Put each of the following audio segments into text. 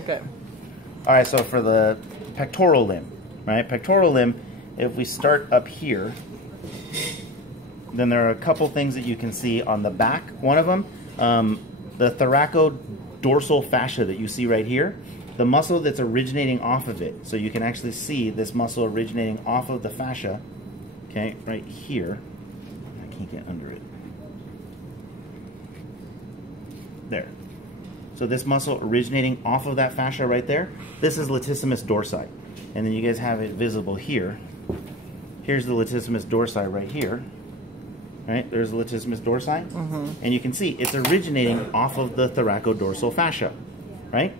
Okay. All right, so for the pectoral limb, right? Pectoral limb, if we start up here, then there are a couple things that you can see on the back. One of them, the thoracodorsal fascia that you see right here, the muscle that's originating off of it. So you can actually see this muscle originating off of the fascia, okay, right here. I can't get under it. There. So this muscle originating off of that fascia right there, this is latissimus dorsi. And then you guys have it visible here. Here's the latissimus dorsi right here. Right, there's the latissimus dorsi. And you can see it's originating off of the thoracodorsal fascia, right?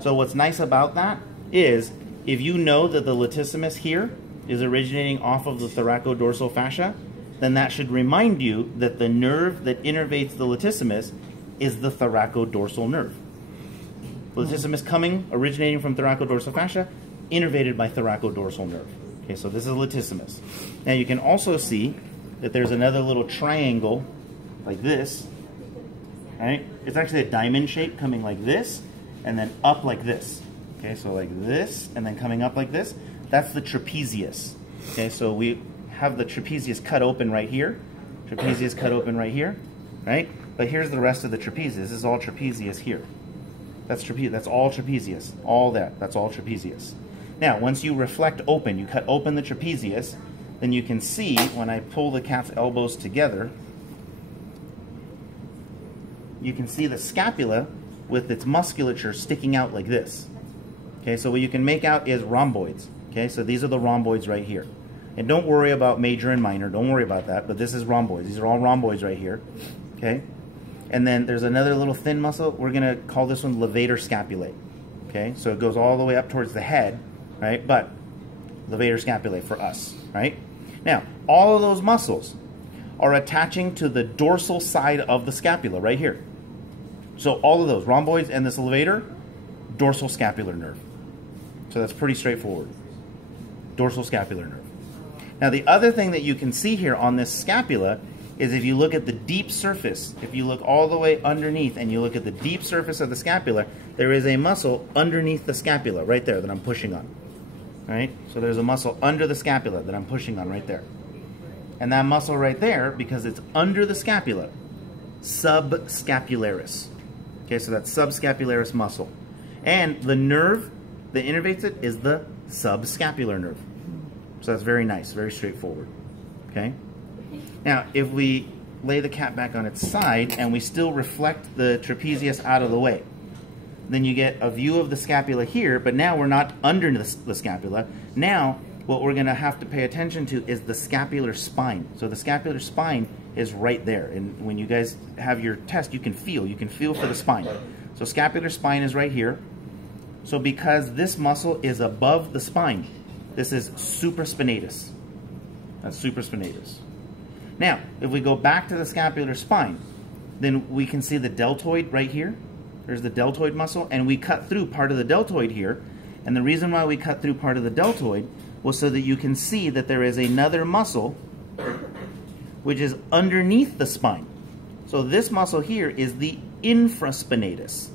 So what's nice about that is if you know that the latissimus here is originating off of the thoracodorsal fascia, then that should remind you that the nerve that innervates the latissimus is the thoracodorsal nerve. Latissimus originating from thoracodorsal fascia, innervated by thoracodorsal nerve. Okay, so this is latissimus. Now you can also see that there's another little triangle like this, right? It's actually a diamond shape coming like this and then up like this. Okay, so like this and then coming up like this. That's the trapezius. Okay, so we have the trapezius cut open right here. Trapezius cut open right here, right? But here's the rest of the trapezius. This is all trapezius here. That's all trapezius. All that. That's all trapezius. Now, once you reflect open, you cut open the trapezius, then you can see when I pull the cat's elbows together, you can see the scapula with its musculature sticking out like this. Okay, so what you can make out is rhomboids. Okay, so these are the rhomboids right here. And don't worry about major and minor, don't worry about that, but this is rhomboids. These are all rhomboids right here. Okay, and then there's another little thin muscle. We're going to call this one levator scapulae. Okay, so it goes all the way up towards the head, right? But levator scapulae for us, right? Now, all of those muscles are attaching to the dorsal side of the scapula right here. So all of those, rhomboids and this levator, dorsal scapular nerve. So that's pretty straightforward. Dorsal scapular nerve. Now the other thing that you can see here on this scapula is if you look at the deep surface, if you look all the way underneath and you look at the deep surface of the scapula, there is a muscle underneath the scapula right there that I'm pushing on. Right? So there's a muscle under the scapula that I'm pushing on right there. And that muscle right there, because it's under the scapula, subscapularis. Okay, so that's subscapularis muscle. And the nerve that innervates it is the subscapular nerve. So that's very nice, very straightforward. Okay? Now, if we lay the cat back on its side and we still reflect the trapezius out of the way, then you get a view of the scapula here, but now we're not under the scapula. Now, what we're going to have to pay attention to is the scapular spine. So the scapular spine is right there. And when you guys have your test, you can feel for the spine. So scapular spine is right here. So because this muscle is above the spine, this is supraspinatus. That's supraspinatus. Now, if we go back to the scapular spine, then we can see the deltoid right here. There's the deltoid muscle, and we cut through part of the deltoid here. And the reason why we cut through part of the deltoid was so that you can see that there is another muscle which is underneath the spine. So this muscle here is the infraspinatus.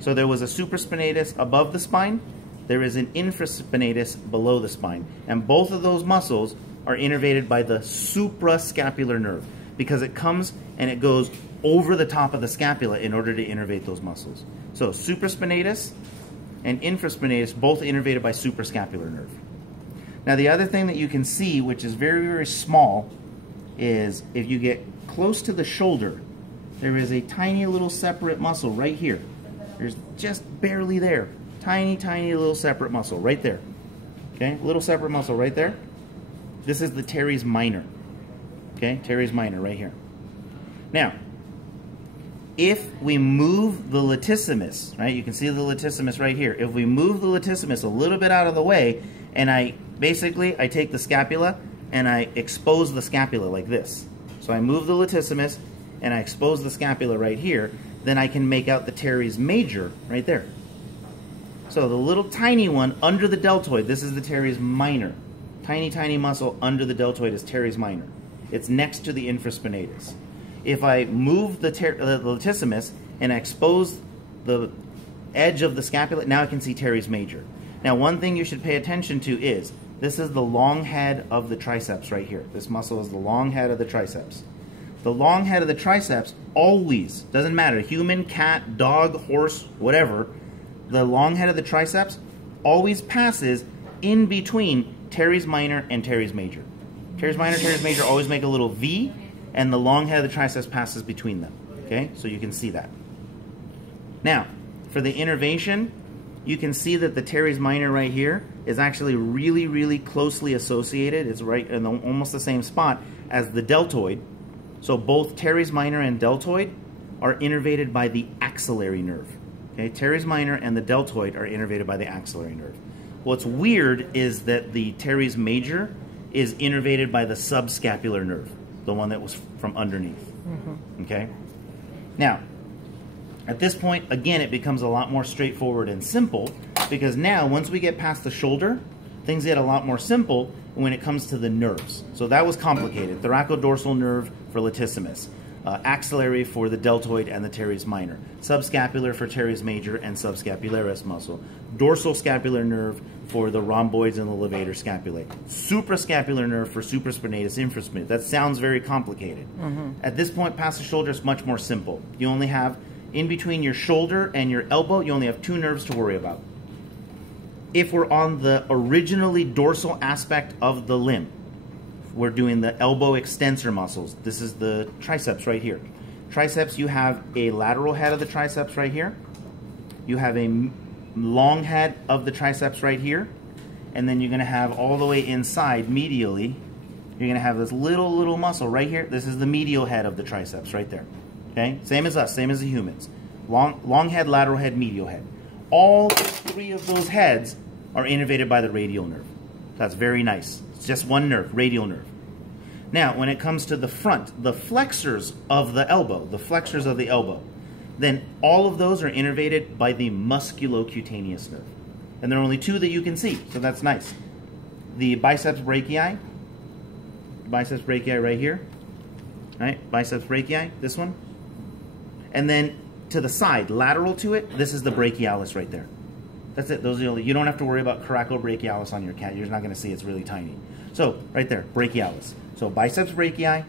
So there was a supraspinatus above the spine. There is an infraspinatus below the spine. And both of those muscles are innervated by the suprascapular nerve because it comes and it goes over the top of the scapula in order to innervate those muscles. So supraspinatus and infraspinatus both innervated by suprascapular nerve. Now the other thing that you can see, which is very, very small, is if you get close to the shoulder, there is a tiny little separate muscle right here. There's just barely there. Tiny, tiny little separate muscle right there. Okay, little separate muscle right there. This is the teres minor. Okay, teres minor right here. Now, if we move the latissimus, right, you can see the latissimus right here. If we move the latissimus a little bit out of the way, and I take the scapula and I expose the scapula like this. So I move the latissimus and I expose the scapula right here, then I can make out the teres major right there. So the little tiny one under the deltoid, this is the teres minor. Tiny, tiny muscle under the deltoid is teres minor. It's next to the infraspinatus. If I move the latissimus and I expose the edge of the scapula, now I can see teres major. Now, one thing you should pay attention to is, this is the long head of the triceps right here. This muscle is the long head of the triceps. The long head of the triceps always, doesn't matter, human, cat, dog, horse, whatever, the long head of the triceps always passes in between teres minor and teres major. Teres minor, teres major always make a little V, and the long head of the triceps passes between them. Okay, so you can see that. Now, for the innervation, you can see that the teres minor right here is actually really, really closely associated. It's right in almost the same spot as the deltoid. So both teres minor and deltoid are innervated by the axillary nerve. Okay, teres minor and the deltoid are innervated by the axillary nerve. What's weird is that the teres major is innervated by the subscapular nerve, the one that was from underneath. Okay? Now, at this point, again, it becomes a lot more straightforward and simple, because now, once we get past the shoulder, things get a lot more simple when it comes to the nerves. So that was complicated. Thoracodorsal nerve for latissimus, axillary for the deltoid and the teres minor, subscapular for teres major and subscapularis muscle, dorsal scapular nerve for the rhomboids and the levator scapulae, suprascapular nerve for supraspinatus, infraspinatus. That sounds very complicated. At this point, past the shoulder is much more simple. You only have, in between your shoulder and your elbow, you only have 2 nerves to worry about. If we're on the originally dorsal aspect of the limb, we're doing the elbow extensor muscles. This is the triceps right here. Triceps, you have a lateral head of the triceps right here. You have a long head of the triceps right here. And then you're going to have all the way inside, medially, you're going to have this little muscle right here. This is the medial head of the triceps right there. Okay? Same as us, same as the humans. Long head, lateral head, medial head. All 3 of those heads are innervated by the radial nerve. That's very nice. It's just one nerve, radial nerve. Now, when it comes to the front, the flexors of the elbow, then all of those are innervated by the musculocutaneous nerve. And there are only 2 that you can see, so that's nice. The biceps brachii right here, right? Biceps brachii, this one. And then to the side, lateral to it, this is the brachialis right there. That's it. Those are the only, you don't have to worry about coracobrachialis on your cat. You're not going to see, it's really tiny. So, right there, brachialis. So, biceps brachii,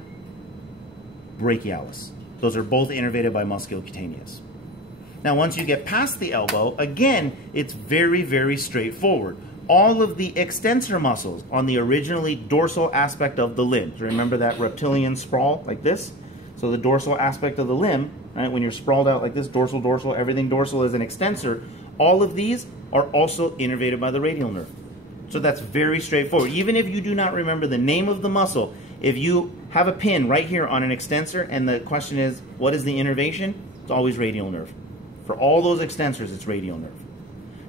brachialis. Those are both innervated by musculocutaneous. Now, once you get past the elbow, again, it's very, very straightforward. All of the extensor muscles on the originally dorsal aspect of the limb. So remember that reptilian sprawl like this? So the dorsal aspect of the limb, right, when you're sprawled out like this, dorsal, everything dorsal is an extensor. All of these are also innervated by the radial nerve. So that's very straightforward. Even if you do not remember the name of the muscle, if you have a pin right here on an extensor and the question is, what is the innervation? It's always radial nerve. For all those extensors, it's radial nerve.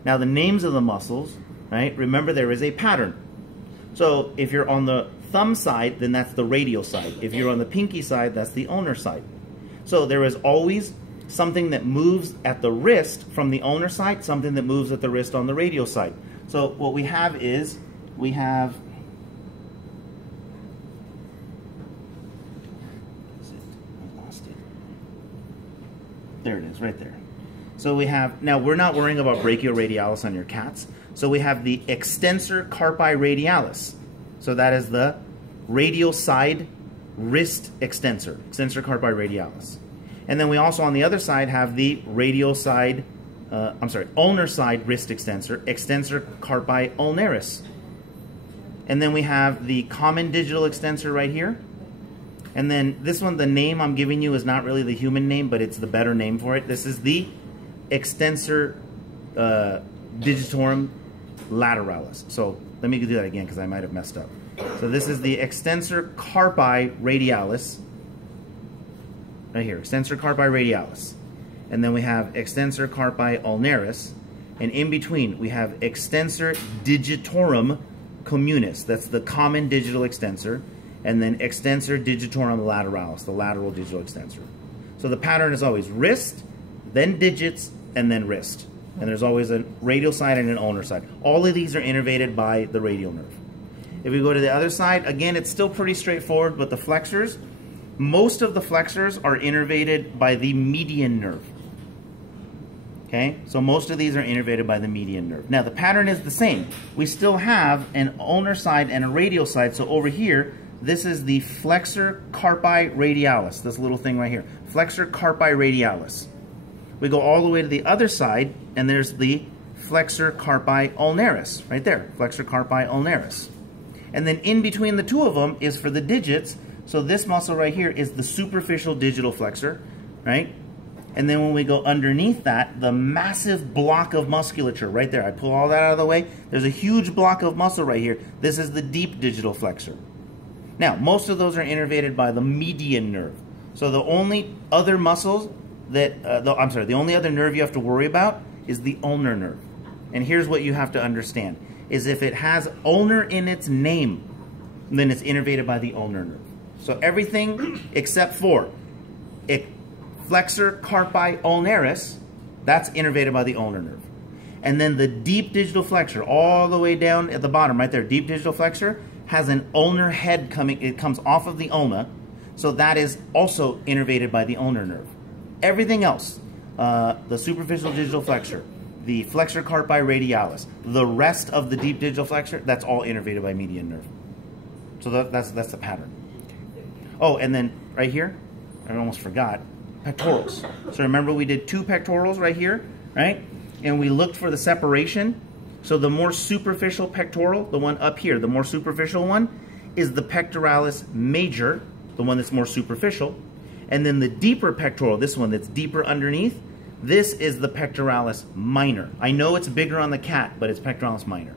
Now the names of the muscles, right, remember there is a pattern. So if you're on the thumb side, then that's the radial side. If you're on the pinky side, that's the ulnar side. So there is always something that moves at the wrist from the ulnar side, something that moves at the wrist on the radial side. So what we have is, we have, there it is, right there. So we have, now we're not worrying about brachioradialis on your cats. So we have the extensor carpi radialis. So that is the radial side wrist extensor, extensor carpi radialis. And then we also on the other side have the radial side, ulnar side wrist extensor, extensor carpi ulnaris. And then we have the common digital extensor right here. And then this one, the name I'm giving you is not really the human name, but it's the better name for it. This is the extensor digitorum lateralis. So let me do that again because I might have messed up. So this is the extensor carpi radialis. Right here, extensor carpi radialis. And then we have extensor carpi ulnaris. And in between, we have extensor digitorum communis. That's the common digital extensor. And then extensor digitorum lateralis, the lateral digital extensor. So the pattern is always wrist, then digits, and then wrist. And there's always a radial side and an ulnar side. All of these are innervated by the radial nerve. If we go to the other side, again, it's still pretty straightforward, but the flexors, most of the flexors are innervated by the median nerve. Okay, so most of these are innervated by the median nerve. Now the pattern is the same. We still have an ulnar side and a radial side. So over here, this is the flexor carpi radialis, this little thing right here. Flexor carpi radialis. We go all the way to the other side, and there's the flexor carpi ulnaris, right there, flexor carpi ulnaris. And then in between the two of them is for the digits. So this muscle right here is the superficial digital flexor, right? And then when we go underneath that, the massive block of musculature right there. I pull all that out of the way. There's a huge block of muscle right here. This is the deep digital flexor. Now, most of those are innervated by the median nerve. So the only other muscles that, the only other nerve you have to worry about is the ulnar nerve. And here's what you have to understand, is if it has ulnar in its name, then it's innervated by the ulnar nerve. So everything except for flexor carpi ulnaris, that's innervated by the ulnar nerve. And then the deep digital flexor, all the way down at the bottom, right there, deep digital flexor, has an ulnar head coming, it comes off of the ulna, so that is also innervated by the ulnar nerve. Everything else, the superficial digital flexor, the flexor carpi radialis, the rest of the deep digital flexor, that's all innervated by median nerve. So that's the pattern. Oh, and then right here, I almost forgot, pectorals. So remember we did two pectorals right here, right? And we looked for the separation. So the more superficial pectoral, the one up here, the more superficial one, is the pectoralis major, the one that's more superficial. And then the deeper pectoral, this one that's deeper underneath, this is the pectoralis minor. I know it's bigger on the cat, but it's pectoralis minor.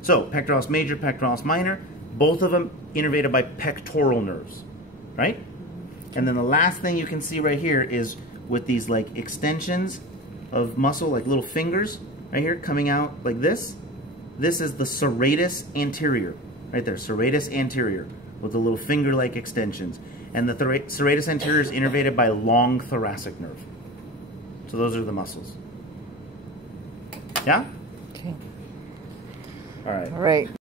So pectoralis major, pectoralis minor, both of them innervated by pectoral nerves, right? And then the last thing you can see right here is with these like extensions of muscle, like little fingers right here coming out like this. This is the serratus anterior, right there, serratus anterior with the little finger-like extensions. And the serratus anterior is innervated by long thoracic nerve. So those are the muscles. Yeah? Okay. All right. All right.